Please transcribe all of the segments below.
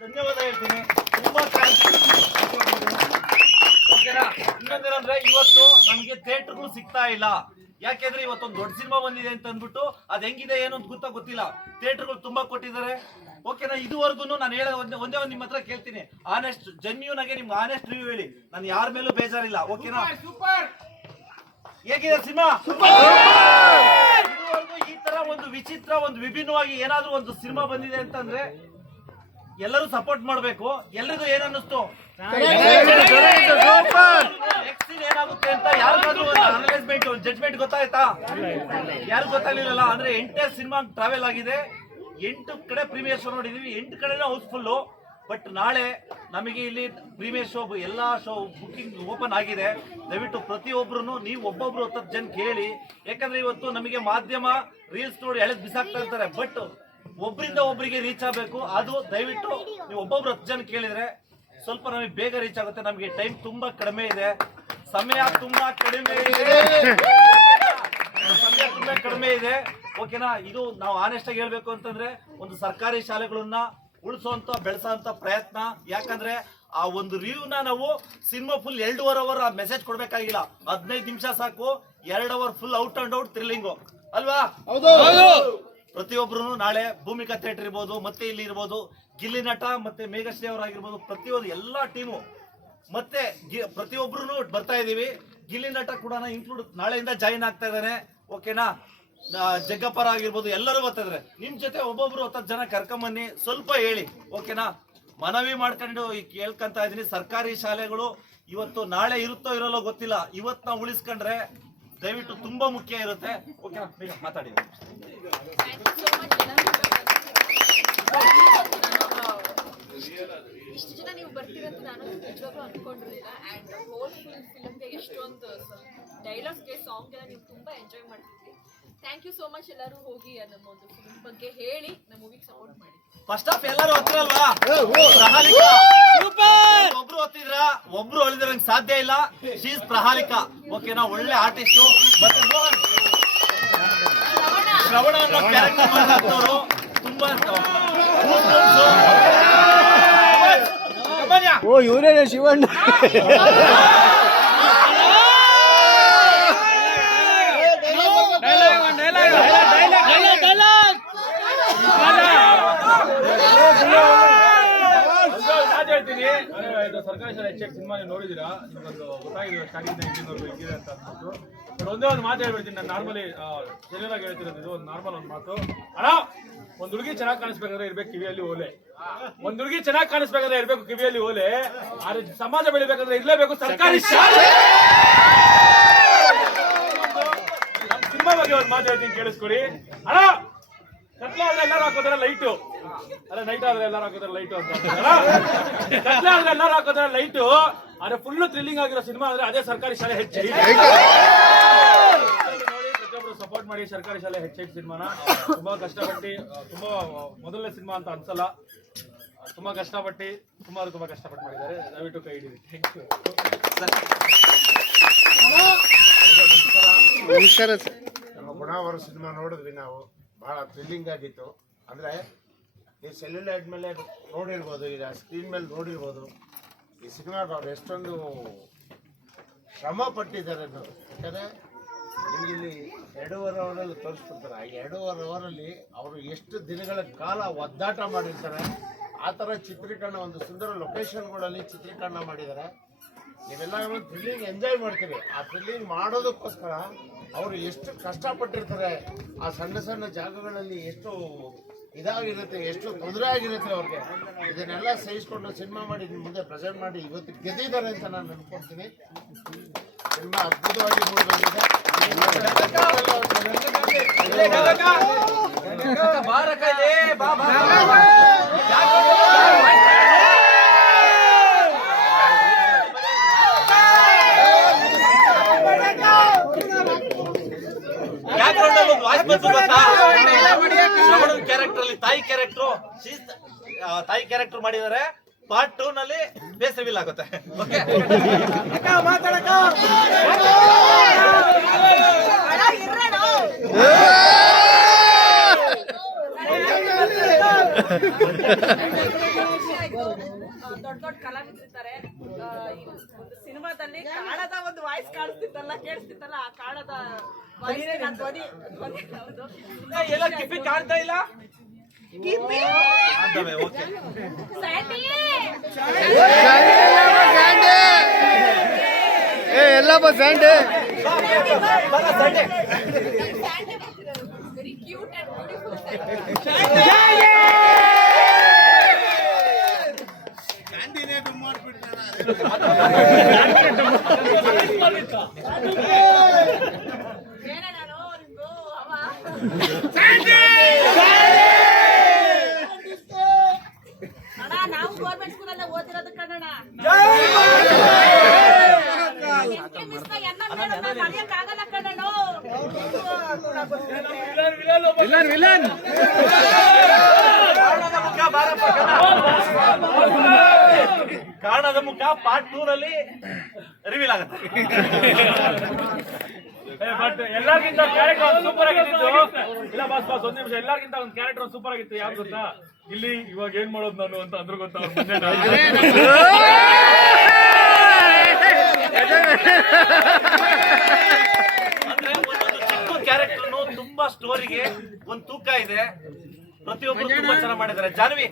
ಧನ್ಯವಾದ ಹೇಳ್ತೀನಿ. ತುಂಬಾ ಓಕೆನಾ. ಇನ್ನೊಂದೇನಂದ್ರೆ ಇವತ್ತು ನಮ್ಗೆ ಥಿಯೇಟರ್ಗಳು ಸಿಗ್ತಾ ಇಲ್ಲ. ಯಾಕೆಂದ್ರೆ ಇವತ್ತೊಂದು ದೊಡ್ಡ ಸಿನಿಮಾ ಬಂದಿದೆ ಅಂತ ಅಂದ್ಬಿಟ್ಟು ಅದ್ ಹೆಂಗಿದೆ ಏನು ಅಂತ ಗೊತ್ತಿಲ್ಲ. ಥಿಯೇಟರ್ಗಳು ತುಂಬಾ ಕೊಟ್ಟಿದ್ದಾರೆ. ಓಕೆನಾ. ಇದುವರೆಗೂ ನಾನು ಹೇಳೋ ಒಂದೇ ಒಂದು ನಿಮ್ಮ ಹತ್ರ ಕೇಳ್ತೀನಿ, ಆನೆಸ್ಟ್ ಜೆನ್ಯೂನ್ ಆಗಿ ನಿಮ್ಗೆ ಆನೆಸ್ಟ್ ರಿವ್ಯೂ ಹೇಳಿ. ನಾನು ಯಾರ ಮೇಲೂ ಬೇಜಾರಿಲ್ಲ. ಓಕೆನಾ. ಹೇಗಿದೆ ಸಿನಿಮಾ? ಇದುವರೆಗೂ ಈ ತರ ಒಂದು ವಿಚಿತ್ರ ಒಂದು ವಿಭಿನ್ನವಾಗಿ ಏನಾದ್ರೂ ಒಂದು ಸಿನಿಮಾ ಬಂದಿದೆ ಅಂತಂದ್ರೆ ಎಲ್ಲರೂ ಸಪೋರ್ಟ್ ಮಾಡ್ಬೇಕು. ಎಲ್ರಿಗೂ ಏನನ್ನಿಸ್ತು ನೆಕ್ಸ್ಟ್ ಏನಾಗುತ್ತೆ ಅಂತ ಯಾರಿಗಾದ್ರೂ ಅನಲೈಸ್ಮೆಂಟ್ ಜಡ್ಜ್ಮೆಂಟ್ ಗೊತ್ತಾಯ್ತಾ? ಯಾರು ಗೊತ್ತಾಗ್ಲಿಲ್ಲ. ಅಂದ್ರೆ 8 ಸಿನಿಮಾ ಟ್ರಾವೆಲ್ ಆಗಿದೆ. 8 ಕಡೆ ಪ್ರೀಮಿಯರ್ ಶೋ ನೋಡಿದೀವಿ. 8 ಕಡೆನೂ ಹೌಸ್ಫುಲ್. ಬಟ್ ನಾಳೆ ನಮಗೆ ಇಲ್ಲಿ ಪ್ರೀಮಿಯರ್ ಶೋ ಎಲ್ಲಾ ಶೋ ಬುಕಿಂಗ್ ಓಪನ್ ಆಗಿದೆ. ದಯವಿಟ್ಟು ಪ್ರತಿಯೊಬ್ರು ನೀವು ಒಬ್ಬೊಬ್ರು 10 ಜನ ಕೇಳಿ. ಯಾಕಂದ್ರೆ ಇವತ್ತು ನಮಗೆ ಮಾಧ್ಯಮ ರೀಲ್ಸ್ ನೋಡಿ ಎಳೆದ್ ಬಿಸಾಕ್ತಾ ಇರ್ತಾರೆ. ಬಟ್ ಒಬ್ಬರಿಂದ ಒಬ್ಬರಿಗೆ ರೀಚ್ ಆಗಬೇಕು. ಅದು ದಯವಿಟ್ಟು ನೀವು ಒಬ್ಬೊಬ್ರು 10 ಜನ ಕೇಳಿದ್ರೆ ಸ್ವಲ್ಪ ನಮಗೆ ಬೇಗ ರೀಚ್ ಆಗುತ್ತೆ. ನಮಗೆ ಟೈಮ್ ತುಂಬಾ ಕಡಿಮೆ ಇದೆ. ಸಮಯ ತುಂಬಾ ಕಡಿಮೆ ಇದೆ. ಓಕೆನಾ. ಇದು ನಾವು ಆನೆಸ್ಟ್ ಆಗಿ ಹೇಳ್ಬೇಕು ಅಂತಂದ್ರೆ ಒಂದು ಸರ್ಕಾರಿ ಶಾಲೆಗಳನ್ನ ಉಳಿಸೋಂತ ಬೆಳೆಸೋಂತ ಪ್ರಯತ್ನ. ಯಾಕಂದ್ರೆ ಆ ಒಂದು ರಿವ್ಯೂನ ನಾವು ಸಿನಿಮಾ ಫುಲ್ 2.5 ಅವರ್ ಮೆಸೇಜ್ ಕೊಡ್ಬೇಕಾಗಿಲ್ಲ. 15 ನಿಮಿಷ ಸಾಕು. 2 hour full out and out thrilling ಅಲ್ವಾ? ಪ್ರತಿಯೊಬ್ರು ನಾಳೆ ಭೂಮಿಕಾ ಥಿಯೇಟರ್ ಇರ್ಬೋದು, ಮತ್ತೆ ಇಲ್ಲಿ ಇರ್ಬೋದು, ಗಿಲ್ಲಿ ನಟ ಮತ್ತೆ ಮೇಘಶ್ರೀ ಅವರಾಗಿರ್ಬೋದು, ಪ್ರತಿಯೊಂದು ಎಲ್ಲಾ ಟೀಮು ಮತ್ತೆ ಪ್ರತಿಯೊಬ್ರು ಬರ್ತಾ ಇದೀವಿ. ಗಿಲ್ಲಿ ನಟ ಕೂಡ ಇನ್ಕ್ಲೂಡ್ ನಾಳೆಯಿಂದ ಜಾಯಿನ್ ಆಗ್ತಾ ಇದ್ದಾನೆ. ಓಕೆನಾ. ಜಗ್ಗಪ್ಪರ ಆಗಿರ್ಬೋದು ಎಲ್ಲರೂ ಬರ್ತಾ ಇದಾರೆ. ನಿಮ್ ಜೊತೆ ಒಬ್ಬೊಬ್ರು 10 ಜನ ಕರ್ಕೊಂಬನ್ನಿ. ಸ್ವಲ್ಪ ಹೇಳಿ. ಓಕೆನಾ. ಮನವಿ ಮಾಡ್ಕೊಂಡು ಕೇಳ್ಕೊಂತ ಇದೀನಿ. ಸರ್ಕಾರಿ ಶಾಲೆಗಳು ಇವತ್ತು ನಾಳೆ ಇರುತ್ತೋ ಇರೋಲ್ಲೋ ಗೊತ್ತಿಲ್ಲ. ಇವತ್ತು ನಾವು ಉಳಿಸ್ಕೊಂಡ್ರೆ ದಯವಿಟ್ಟು ತುಂಬಾ ಮುಖ್ಯ ಇರುತ್ತೆ. ಓಕೆನಾ. ಮಾತಾಡಿ. ಇಷ್ಟು ಜನ ನೀವು ಬರ್ತೀರಂತ ನಾನು ನಿಜವಾಗ್ಲೂ ಅನ್ಕೊಂಡಿರಲಿಲ್ಲ. ಆ್ಯಂಡ್ ಹೋಲ್ ಫಿಲ್ಮ್ಗೆ ಎಷ್ಟೊಂದು ಡೈಲಾಗ್ಸ್ಗೆ ಸಾಂಗ್ಗೆಲ್ಲ ನೀವು ತುಂಬ ಎಂಜಾಯ್ ಮಾಡ್ತಿದ್ರಿ. Thank you so much. ಎಲ್ಲರೂ ಹೋಗಿ ನಮ್ಮ ಒಂದು ಫಿಲ್ಮ್ ಬಗ್ಗೆ ಹೇಳಿ ನಮ್ಮ ಮೂವಿಗೆ ಸಪೋರ್ಟ್ ಮಾಡಿ. ಫಸ್ಟ್ ಆಫ್ ಎಲ್ಲರೂ ಹೊತ್ತಿರಲ್ವಾ? ಒಬ್ರು ಹೊತ್ತಿದ್ರ ಒಬ್ರು ಹೊಳಿದ್ರಂಗೆ ಸಾಧ್ಯ ಇಲ್ಲ. ಶೀಸ್ ಪ್ರಹಾಲಿಕಾ. ಓಕೆನಾ. ಒಳ್ಳೆ ಆರ್ಟಿಸ್ಟು. ಮತ್ತೆ ಶ್ರವಣ ಅನ್ನೋ ಕ್ಯಾರೆಕ್ಟರ್ ಮಾಡಿದವರು ತುಂಬಾ ಇವರೇ ಶಿವಣ್ಣ. ಸರ್ಕಾರಿ ಶಾಲೆ ಹೆಚ್ಚಾಗಿ ಸಿನಿಮಾ ನೀವು ನೋಡಿದೀರಾ, ನಿಮ್ಗೊಂದು ಗೊತ್ತಾಗಿದೆ ಸ್ಟಾರ್ಟಿಂಗ್ ಹೆಂಗಿದೆ ಅಂತ ಅಂದ್ಬಿಟ್ಟು. ಬಟ್ ಒಂದೇ ಒಂದು ಮಾತು ಹೇಳ್ಬಿಡ್ತೀನಿ. ನಾನು ನಾರ್ಮಲಿ ಜನರಲ್ ಆಗಿ ಹೇಳ್ತಿರೋದು ಇದು ಒಂದು ನಾರ್ಮಲ್ ಒಂದು ಮಾತು. ಅಣ್ಣ, ಒಂದ್ ಹುಡುಗಿ ಚೆನ್ನಾಗಿ ಕಾಣಿಸ್ಬೇಕಾದ್ರೆ ಇರ್ಬೇಕು ಕಿವಿಯಲ್ಲಿ ಓಲೆ. ಒಂದ್ ಹುಡುಗಿ ಚೆನ್ನಾಗಿ ಕಾಣಿಸ್ಬೇಕಾದ್ರೆ ಇರ್ಬೇಕು ಕಿವಿಯಲ್ಲಿ ಓಲೆ. ಆದ್ರೆ ಸಮಾಜ ಬೆಳಿಬೇಕಂದ್ರೆ ಇರ್ಲೇಬೇಕು ಸರ್ಕಾರಿ ಶಾಲೆ. ನಮ್ಮ ಸಿನಿಮಾ ಬಗ್ಗೆ ಒಂದು ಮಾತು ಹೇಳ್ತೀನಿ, ಕೇಳಿಸ್ಕೊಡಿ. ಅಣ್ಣ, ಕತ್ಲೆ ಆದ್ರೆ ಎಲ್ಲರೂ ಹಾಕೋದಾರೆ ಲೈಟು, ಅಲ್ಲ ನೈಟ್ ಆದ್ರೆ ಎಲ್ಲರೂ ಹಾಕೋದಾರೆ ಲೈಟು ಅಂತ. ಕತ್ಲೆ ಆದ್ರೆ ಎಲ್ಲರೂ ಹಾಕೋದಾರೆ ಲೈಟು. ಆದ್ರೆ ಫುಲ್ ಥ್ರಿಲ್ಲಿಂಗ್ ಆಗಿರೋ ಸಿನಿಮಾ ಅಂದ್ರೆ ಅದೇ ಸರ್ಕಾರಿ ಶಾಲೆ ಹೆಚ್ಚು. ಪ್ರತಿಯೊಬ್ಬರು ಸಪೋರ್ಟ್ ಮಾಡಿ ಸರ್ಕಾರಿ ಶಾಲೆ ಹೆಚ್ಚು ಸಿನಿಮಾನ. ತುಂಬಾ ಕಷ್ಟಪಟ್ಟು, ತುಂಬಾ ಮೊದಲನೇ ಸಿನಿಮಾ ಅಂತ ಅನ್ಸಲ್ಲ, ತುಂಬಾ ಕಷ್ಟಪಟ್ಟು ತುಂಬಾ ಕಷ್ಟಪಟ್ಟು ಮಾಡಿದ್ದಾರೆ. ದಯವಿಟ್ಟು ಕೈ ಹಿಡಿರಿ. Thank you. ನಮಸ್ಕಾರ ಸರ್. ನಮ್ಮ ಗುಣ ಅವರ ಸಿನಿಮಾ ನೋಡಿದ್ವಿ ನಾವು. ಬಹಳ ಥ್ರಿಲ್ಲಿಂಗ್ ಆಗಿತ್ತು. ಅಂದರೆ ಈ ಸೆಲ್ಯುಲೈಟ್ ಮೇಲೆ ನೋಡಿರ್ಬೋದು, ಈಗ ಸ್ಕ್ರೀನ್ ಮೇಲೆ ನೋಡಿರ್ಬೋದು. ಈ ಸಿನಿಮಾಗೆ ಅವ್ರು ಎಷ್ಟೊಂದು ಶ್ರಮ ಪಟ್ಟಿದ್ದಾರೆ ಅನ್ನೋದು. ಯಾಕಂದರೆ ನಿಮಗೆ ಇಲ್ಲಿ 2.5 ಅವರಲ್ಲಿ ತೋರಿಸ್ಬಿಡ್ತಾರೆ. ಆ 2.5 ಅವರಲ್ಲಿ ಅವರು ಎಷ್ಟು ದಿನಗಳ ಕಾಲ ಒದ್ದಾಟ ಮಾಡಿರ್ತಾರೆ. ಆ ಥರ ಚಿತ್ರೀಕರಣ, ಒಂದು ಸುಂದರ ಲೊಕೇಶನ್ಗಳಲ್ಲಿ ಚಿತ್ರೀಕರಣ ಮಾಡಿದ್ದಾರೆ. ನೀವೆಲ್ಲ ಥ್ರಿಲ್ಲಿಂಗ್ ಎಂಜಾಯ್ ಮಾಡ್ತೀವಿ. ಆ ಥ್ರಿಲ್ಲಿಂಗ್ ಮಾಡೋದಕ್ಕೋಸ್ಕರ ಅವರು ಎಷ್ಟು ಕಷ್ಟಪಟ್ಟಿರ್ತಾರೆ. ಆ ಸಣ್ಣ ಸಣ್ಣ ಜಾಗಗಳಲ್ಲಿ ಎಷ್ಟು ಇದಾಗಿರುತ್ತೆ, ಎಷ್ಟು ತೊಂದರೆ ಆಗಿರುತ್ತೆ ಅವ್ರಿಗೆ. ಇದನ್ನೆಲ್ಲ ಸಹಿಸ್ಕೊಂಡು ಸಿನಿಮಾ ಮಾಡಿ ಮುಂದೆ ಪ್ರೆಸೆಂಟ್ ಮಾಡಿ ಇವತ್ತು ಗೆದ್ದಿದ್ದಾರೆ ಅಂತ ನಾನು ಅನ್ಕೊಳ್ತೀನಿ. ಸಿನಿಮಾ ಅದ್ಭುತವಾಗಿ ಮೂಡಿಬಂದಿದೆ. ಕ್ಯಾರೆಕ್ಟರ್ ಅಲ್ಲಿ ತಾಯಿ ಕ್ಯಾರೆಕ್ಟರ್ ಮಾಡಿದ್ದಾರೆ. ಪಾರ್ಟ್ 2 ನಲ್ಲಿ ಬೇಸ್ ರಿವೀಲ್ ಆಗುತ್ತೆ. ಓಕೆ. ದೊಡ್ಡ ದೊಡ್ಡ ಕಲಾವಿದರಿದ್ದಾರೆ. ಈ ಒಂದು ಸಿನಿಮಾದಲ್ಲಿ ಕಾಣದ ಒಂದು ವಾಯ್ಸ್ ಕೇಳಿಸ್ತಿತ್ತಲ್ಲ ಆ ಕಾಣದ ವಾಯ್ಸ್ ಧ್ವನಿ ಹೌದು. ಎಲ್ಲ ಕಿಪ್ಪಿ ಕಾಣ್ತಾ ಇಲ್ಲ. ಅಂತವೆ, ಓಕೆ. ಸ್ಯಾಂಡಿ! ಏ ಎಲ್ಲಪ್ಪ ಸ್ಯಾಂಡೆ ಬರ Sunday. Very cute and beautiful. ಏನ ನಾನು ನಿಮ್ದು ಅವ ಅಣ್ಣ, ನಾವು ಗೌರ್ಮೆಂಟ್ ಸ್ಕೂಲಲ್ಲೇ ಓದಿರೋದು ಕನ್ನಡ. ಮರೆಯಕ್ಕಾಗಲ್ಲ ಕನ್ನಡ. ಕಾರಣದ ಮುಖ ಪಾರ್ಟ್ 2 ನಲ್ಲಿ ರಿವೀಲ್ ಆಗುತ್ತೆ. ಬಟ್ ಎಲ್ಲರಿಗಿಂತ ಕ್ಯಾರೆಕ್ಟರ್ ಸೂಪರ್ ಆಗಿತ್ತು. ಇಲ್ಲ ಬಾಸ್ ಒಂದ್ ನಿಮಿಷ, ಎಲ್ಲರಿಗಿಂತ ಒಂದು ಕ್ಯಾರೆಕ್ಟರ್ ಸೂಪರ್ ಆಗಿತ್ತು. ಯಾರು ಗೊತ್ತಾ? ಇಲ್ಲಿ ಇವಾಗ ಏನ್ ಮಾಡೋದು ನಾನು ಅಂತ ಅಂದ್ರು ಗೊತ್ತಾ? ಅಂದ್ರೆ ಒಂದೊಂದು ಚಿಕ್ಕ ಕ್ಯಾರೆಕ್ಟರ್ ತುಂಬಾ ಸ್ಟೋರಿಗೆ ಒಂದು ತೂಕ ಇದೆ. ಪ್ರತಿಯೊಬ್ಬರು ತುಂಬಾ ಚೆನ್ನಾಗಿ ಮಾಡಿದ್ದಾರೆ. ಜಾನ್ವಿ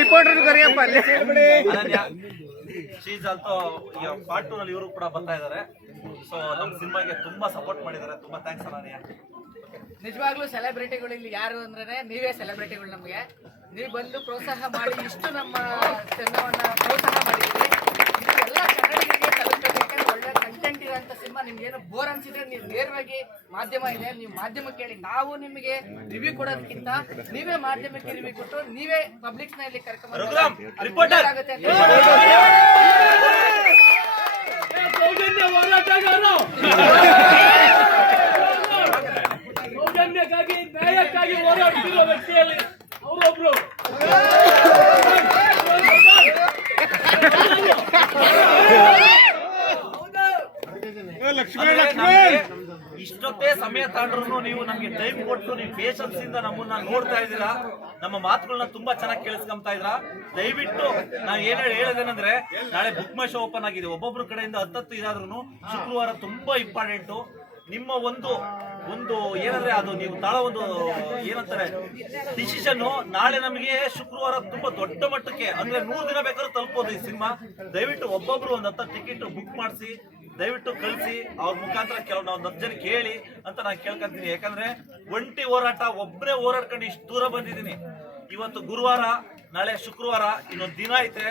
ರಿಪೋರ್ಟರ್ ಕರಿಯಪ್ಪ ಅಲ್ಲಿ. ಶೀಸ್ ಆಲ್ಸೋ ಪಾರ್ಟ್ 2 ನಲ್ಲಿ ಇವರು ಕೂಡ ಬರ್ತಾ ಇದ್ದಾರೆ. ಸೊ ನಮ್ಮ ಸಿನಿಮಾಗೆ ತುಂಬಾ ಸಪೋರ್ಟ್ ಮಾಡಿದ್ದಾರೆ. ತುಂಬಾ ಥ್ಯಾಂಕ್ಸ್ ಅನನ್ಯ. ನಿಜವಾಗ್ಲೂ ಸೆಲೆಬ್ರಿಟಿಗಳು ಇಲ್ಲಿ ಯಾರು ಅಂದ್ರೆ ನೀವೇ ಸೆಲೆಬ್ರಿಟಿಗಳು. ನಮಗೆ ನೀವು ಬಂದು ಪ್ರೋತ್ಸಾಹ ಮಾಡಿ ಇಷ್ಟು ನಮ್ಮ ಸಿನಿಮಾವನ್ನ ಪ್ರೋತ್ಸಾಹ ಮಾಡಿದ್ದೀವಿ. ಇದು ಎಲ್ಲ ಕನ್ನಡಿಗರಿಗೆ ತಲುಪಬೇಕು. ಯಾಕಂದ್ರೆ ಒಳ್ಳೆ ಕಂಟೆಂಟ್ ಇರೋಂಥ ಸಿನಿಮಾ. ನಿಮ್ಗೇನು ಬೋರ್ ಅನ್ಸಿದ್ರೆ ನೀವು ನೇರವಾಗಿ ಮಾಧ್ಯಮ ಇದೆ, ನೀವು ಮಾಧ್ಯಮ ಕೇಳಿ. ನಾವು ನಿಮಗೆ ರಿವ್ಯೂ ಕೊಡೋದಕ್ಕಿಂತ ನೀವೇ ಮಾಧ್ಯಮಕ್ಕೆ ರಿವ್ಯೂ ಕೊಟ್ಟು ನೀವೇ ಪಬ್ಲಿಕ್ಸ್ ನ ಇಲ್ಲಿ ಕರ್ಕೊಂಡ್ಬಂದ್ರೆ ಆಗುತ್ತೆ ಅಂತ ಸೌಜನ್ಯಕ್ಕಾಗಿ ನ್ಯಾಯಕ್ಕಾಗಿ ಹೋರಾಡ್ತಿರೋ ವ್ಯಕ್ತಿಯಲ್ಲಿ ಅವರೊಬ್ರು. ಇಷ್ಟೊತ್ತೇ ಸಮಯ ತಗೊಂಡ್ರು ನೀವು ನಮ್ಗೆ ಟೈಮ್ ಕೊಟ್ಟು ನೀವು ಪೇಷನ್ಸ್ ಇಂದ ನಮ್ಮನ್ನ ನೋಡ್ತಾ ಇದ್ದೀರಾ. ನಮ್ಮ ಮಾತುಗಳನ್ನ ತುಂಬಾ ಚೆನ್ನಾಗಿ ಕೇಳಿಸ್ಕೊಂತಾ ಇದ್ದೀರಾ. ದಯವಿಟ್ಟು ನಾವ್ ಏನ್ ಹೇಳೋದೇನಂದ್ರೆ, ನಾಳೆ ಬುಕ್ ಮೈ ಶೋ ಓಪನ್ ಆಗಿದೆ. ಒಬ್ಬೊಬ್ರ ಕಡೆಯಿಂದ 10 ಇದಾದ್ರೂ ಶುಕ್ರವಾರ ತುಂಬಾ ಇಂಪಾರ್ಟೆಂಟು. ನಿಮ್ಮ ಒಂದು ಏನಂದ್ರೆ ಅದು ನೀವು ತಾಳೋ ಒಂದು ಏನಂತಾರೆ ಡಿಸಿಷನ್. ನಾಳೆ ನಮಗೆ ಶುಕ್ರವಾರ ತುಂಬಾ ದೊಡ್ಡ ಮಟ್ಟಕ್ಕೆ ಅಂದ್ರೆ 100 ದಿನ ಬೇಕಾದ್ರೂ ತಲುಪೋದು ಈ ಸಿನಿಮಾ. ದಯವಿಟ್ಟು ಒಬ್ಬೊಬ್ರು ಒಂದು 10 ಟಿಕೆಟ್ ಬುಕ್ ಮಾಡಿಸಿ ದಯವಿಟ್ಟು ಕಳಿಸಿ. ಅವ್ರ ಮುಖಾಂತರ ಕೆಲವು ನಾವು 10 ಜನ ಕೇಳಿ ಅಂತ ನಾನು ಕೇಳ್ಕೊಂತೀನಿ. ಯಾಕಂದ್ರೆ ಒಂಟಿ ಹೋರಾಟ ಒಬ್ಬನೇ ಹೋರಾಡ್ಕೊಂಡು ಇಷ್ಟು ದೂರ ಬಂದಿದ್ದೀನಿ. ಇವತ್ತು ಗುರುವಾರ, ನಾಳೆ ಶುಕ್ರವಾರ, ಇನ್ನೊಂದು ದಿನ ಐತೆ.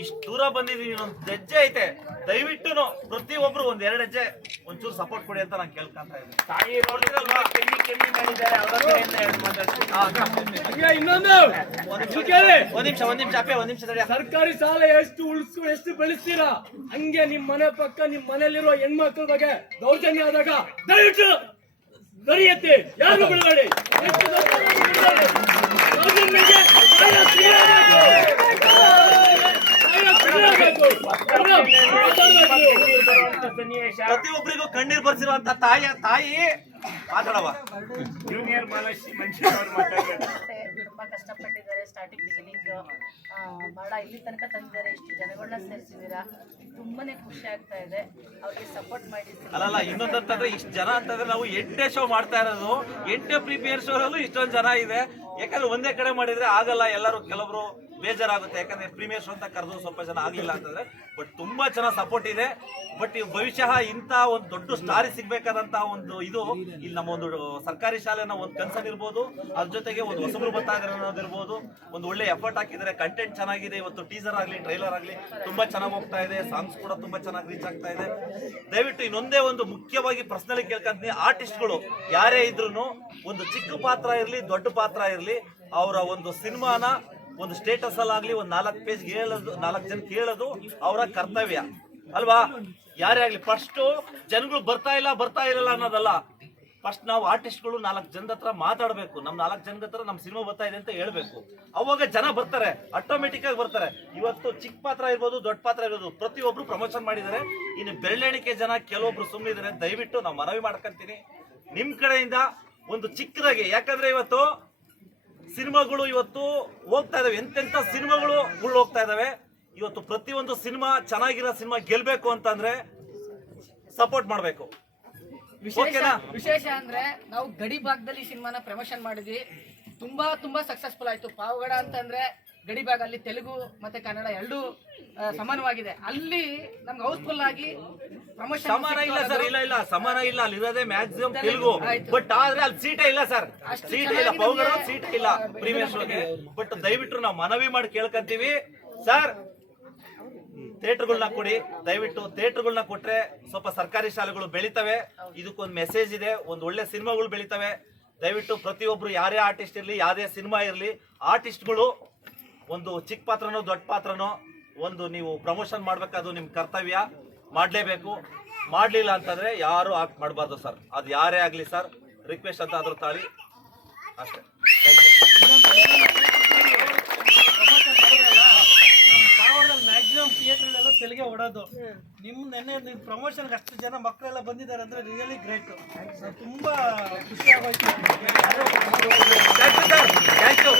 ಇಷ್ಟು ದೂರ ಬಂದಿದ್ದೀನಿ, ಇನ್ನೊಂದು ಹೆಜ್ಜೆ ಐತೆ. ದಯವಿಟ್ಟು ಪ್ರತಿಯೊಬ್ರು 1-2 ಹೆಜ್ಜೆ ಒಂಚೂರು ಸಪೋರ್ಟ್ ಕೊಡಿ ಅಂತ ನಾನು ಕೇಳ್ಕೊಂತ ಇದ್ದೀನಿ. ತಾಯಿ ನೋಡಿದ್ರಲ್ವಾ, ಕೆಮ್ಮಿ ಮಾಡಿದ್ದಾರೆ. ಅವರ ಇನ್ನೊಂದು ಒಂದ್ ನಿಮಿಷ ತಡಿ. ಸರ್ಕಾರಿ ಸಾಲ ಎಷ್ಟು ಬೆಳೆಸ್ತೀರಾ, ಹಂಗೆ ನಿಮ್ ಮನೆ ಪಕ್ಕ ನಿಮ್ ಮನೇಲಿರೋ ಹೆಣ್ಮಕ್ಳ ಬಗ್ಗೆ ದೌರ್ಜನ್ಯ ಆದಾಗ ದಯವಿಟ್ಟು ದೊರೆಯುತ್ತೆ. ಯಾರು ಬಿಡಬೇಡಿ. ಪ್ರತಿಯೊಬ್ಬರಿಗೂ ಕಣ್ಣೀರ್ ಬರ್ಸಿರುವಂತ ತಾಯಿ ಮಾತಾಡವ. ಜೂನಿಯರ್ ಮಾಲಾಶ್ರೀ ಮನುಷ್ಯ ತುಂಬಾ ಕಷ್ಟಪಟ್ಟಿದ್ದಾರೆ. ಸ್ಟಾರ್ಟಿಂಗ್ ಬಿಗಿನಿಂಗ್ ಬಹಳ ಇಲ್ಲಿ ತನಕ ತಂದಿದ್ದಾರೆ. ಇಷ್ಟು ಜನಗಳನ್ನ ಸೇರಿಸಿದ್ದೀರಾ, ತುಂಬಾನೇ ಖುಷಿ ಆಗ್ತಾ ಇದೆ. ಅವ್ರಿಗೆ ಸಪೋರ್ಟ್ ಮಾಡಿ. ಅಲ್ಲಲ್ಲ, ಇನ್ನೊಂದಂತಂದ್ರೆ ಇಷ್ಟು ಜನ ಅಂತಂದ್ರೆ ನಾವು 8ನೇ ಶೋ ಮಾಡ್ತಾ ಇರೋದು. 8ನೇ ಪ್ರೀಮಿಯರ್ ಶೋ ಅಲ್ಲೂ ಇಷ್ಟೊಂದು ಜನ ಇದೆ. ಯಾಕಂದ್ರೆ ಒಂದೇ ಕಡೆ ಮಾಡಿದ್ರೆ ಆಗಲ್ಲ. ಎಲ್ಲರೂ ಕೆಲವರು ಬೇಜಾರಾಗುತ್ತೆ. ಯಾಕಂದ್ರೆ ಪ್ರೀಮಿಯರ್ ಶೋ ಅಂತ ಕರೆದು ಸ್ವಲ್ಪ ಜನ ಆಗ್ಲಿಲ್ಲ ಅಂತಂದ್ರೆ. ಬಟ್ ತುಂಬಾ ಚೆನ್ನಾಗಿ ಸಪೋರ್ಟ್ ಇದೆ. ಬಟ್ ಬಹುಶಃ ಇಂತ ಒಂದು ದೊಡ್ಡ ಸ್ಟಾರಿ ಸಿಗ್ಬೇಕಾದಂತ ಒಂದು ಇದು ಇಲ್ಲಿ ನಮ್ಮ ಒಂದು ಸರ್ಕಾರಿ ಶಾಲೆನ ಒಂದು ಕನ್ಸರ್ನ್ ಇರ್ಬೋದು. ಅದ್ರ ಜೊತೆಗೆ ಒಂದು ಹೊಸಬ್ರು ಬರ್ತಾ ಇದಾರೆ ಅನ್ನೋದಿರ್ಬೋದು. ಒಂದು ಒಳ್ಳೆ ಎಫರ್ಟ್ ಹಾಕಿದ್ದಾರೆ. ಕಂಟೆಂಟ್ ಚೆನ್ನಾಗಿದೆ. ಇವತ್ತು ಟೀಸರ್ ಆಗ್ಲಿ ಟ್ರೈಲರ್ ಆಗ್ಲಿ ತುಂಬಾ ಚೆನ್ನಾಗಿ ಹೋಗ್ತಾ ಇದೆ. ಸಾಂಗ್ಸ್ ಕೂಡ ತುಂಬಾ ಚೆನ್ನಾಗಿ ರೀಚ್ ಆಗ್ತಾ ಇದೆ. ದಯವಿಟ್ಟು ಇನ್ನೊಂದೇ ಒಂದು ಮುಖ್ಯವಾಗಿ ಪರ್ಸನಲಿ ಕೇಳ್ಕೊಂತೀನಿ, ಆರ್ಟಿಸ್ಟ್ಗಳು ಯಾರೇ ಇದ್ರು ಒಂದು ಚಿಕ್ಕ ಪಾತ್ರ ಇರ್ಲಿ ದೊಡ್ಡ ಪಾತ್ರ ಇರ್ಲಿ, ಅವರ ಒಂದು ಸಿನಿಮಾನ ಒಂದು ಸ್ಟೇಟಸ್ ಅಲ್ಲಾಗ್ಲಿ ಒಂದು 4 ಪೇಜ್ ಹೇಳೋದು, 4 ಜನ ಕೇಳೋದು ಅವರ ಕರ್ತವ್ಯ ಅಲ್ವಾ? ಯಾರೇ ಆಗ್ಲಿ ಫಸ್ಟ್ ಜನಗಳು ಬರ್ತಾ ಇಲ್ಲ ಅನ್ನೋದಲ್ಲ. ಫಸ್ಟ್ ನಾವು ಆರ್ಟಿಸ್ಟ್ಗಳು 4 ಜನದ ಹತ್ರ ಮಾತಾಡ್ಬೇಕು. ನಮ್ 4 ಜನದ ಹತ್ರ ನಮ್ ಸಿನಿಮಾ ಬರ್ತಾ ಇದೆ ಅಂತ ಹೇಳ್ಬೇಕು. ಅವಾಗ ಜನ ಬರ್ತಾರೆ, ಆಟೋಮೆಟಿಕ್ ಆಗಿ ಬರ್ತಾರೆ. ಇವತ್ತು ಚಿಕ್ಕ ಪಾತ್ರ ಇರ್ಬೋದು ದೊಡ್ಡ ಪಾತ್ರ ಇರ್ಬೋದು, ಪ್ರತಿಯೊಬ್ರು ಪ್ರಮೋಷನ್ ಮಾಡಿದ್ದಾರೆ. ಇನ್ನು ಬೆರಳೆಣಿಕೆ ಜನ ಕೆಲವೊಬ್ರು ಸುಮ್ಮನಿದ್ದಾರೆ. ದಯವಿಟ್ಟು ನಾವು ಮನವಿ ಮಾಡ್ಕೊಂತೀನಿ, ನಿಮ್ ಕಡೆಯಿಂದ ಒಂದು ಚಿಕ್ಕದಾಗಿ, ಯಾಕಂದ್ರೆ ಇವತ್ತು ಸಿನಿಮಾಗಳು ಇವತ್ತು ಹೋಗ್ತಾ ಇದಾವೆ, ಎಂತೆಂತ ಸಿನಿಮಾಗಳು ಹೋಗ್ತಾ ಇದಾವೆ. ಇವತ್ತು ಪ್ರತಿಯೊಂದು ಸಿನಿಮಾ ಚೆನ್ನಾಗಿರೋ ಸಿನಿಮಾ ಗೆಲ್ಬೇಕು ಅಂತಂದ್ರೆ ಸಪೋರ್ಟ್ ಮಾಡ್ಬೇಕು. ಓಕೆನಾ? ವಿಶೇಷ ಅಂದ್ರೆ ನಾವು ಗಡಿ ಭಾಗದಲ್ಲಿ ಸಿನಿಮಾನ ಪ್ರಮೋಷನ್ ಮಾಡಿದ್ವಿ, ತುಂಬಾ ಸಕ್ಸಸ್ಫುಲ್ ಆಯ್ತು. ಪಾವಗಡ ಅಂತಂದ್ರೆ ಗಡಿ ಭಾಗ, ಅಲ್ಲಿ ತೆಲುಗು ಮತ್ತೆ ಕನ್ನಡ ಎರಡೂ ಸಮಾನವಾಗಿದೆ. ಅಲ್ಲಿ ನಮ್ಗೆ ಹೌಸ್ಫುಲ್ ಆಗಿ ಪ್ರಮೋಷನ್ ಸಮಾನ ಇಲ್ಲ ಸರ್, ಇಲ್ಲ ಸಮಾನ ಇಲ್ಲ. ಅಲ್ಲಿ ಇರೋದೇ ಮ್ಯಾಕ್ಸಿಮಮ್ ತೆಲುಗು, ಬಟ್ ಆದ್ರೆ ಅಲ್ಲಿ ಸೀಟೇ ಇಲ್ಲ ಸರ್, ಸೀಟೇ ಇಲ್ಲ. ಪೌಗಡ ಸೀಟೇ ಇಲ್ಲ ಪ್ರೀಮಿಯರ್ ಶೋಗೆ. ಬಟ್ ದಯವಿಟ್ಟು ನಾವು ಮನವಿ ಮಾಡಿ ಕೇಳ್ಕೊಂತೀವಿ ಸರ್, ಥಿಯೇಟರ್ಗಳನ್ನ ಕೊಡಿ ದಯವಿಟ್ಟು. ಥಿಯೇಟರ್ಗಳನ್ನ ಕೊಟ್ರೆ ಸ್ವಲ್ಪ ಸರ್ಕಾರಿ ಶಾಲೆಗಳು ಬೆಳಿತವೆ. ಇದಕ್ಕೊಂದು ಮೆಸೇಜ್ ಇದೆ, ಒಂದು ಒಳ್ಳೆ ಸಿನಿಮಾಗಳು ಬೆಳಿತವೆ. ದಯವಿಟ್ಟು ಪ್ರತಿಯೊಬ್ರು ಯಾರೇ ಆರ್ಟಿಸ್ಟ್ ಇರಲಿ, ಯಾವುದೇ ಸಿನಿಮಾ ಇರಲಿ, ಆರ್ಟಿಸ್ಟ್ಗಳು ಒಂದು ಚಿಕ್ಕ ಪಾತ್ರನೋ ದೊಡ್ಡ ಪಾತ್ರನೋ ಒಂದು ನೀವು ಪ್ರಮೋಷನ್ ಮಾಡ್ಬೇಕಾದ್ರು ನಿಮ್ ಕರ್ತವ್ಯ, ಮಾಡಲೇಬೇಕು. ಮಾಡಲಿಲ್ಲ ಅಂತಂದ್ರೆ ಯಾರು ಆಕ್ಟ್ ಮಾಡಬಾರ್ದು ಸರ್, ಅದು ಯಾರೇ ಆಗಲಿ ಸರ್. ರಿಕ್ವೆಸ್ಟ್ ಅಂತ ಅದ್ರ ತಾಳಿ ಅಷ್ಟೇ. ಮ್ಯಾಕ್ಸಿಮಮ್ ಥಿಯೇಟರ್ ತೆಲುಗೆ ಓಡೋದು. ನೆನ್ನೆ ಪ್ರಮೋಷನ್ಗೆ ಅಷ್ಟು ಜನ ಮಕ್ಕಳೆಲ್ಲ ಬಂದಿದ್ದಾರೆ ಅಂದ್ರೆ ರಿಯಲಿ ಗ್ರೇಟ್. ತುಂಬಾ ಖುಷಿ ಆಗೋಯ್ತು. Thank you.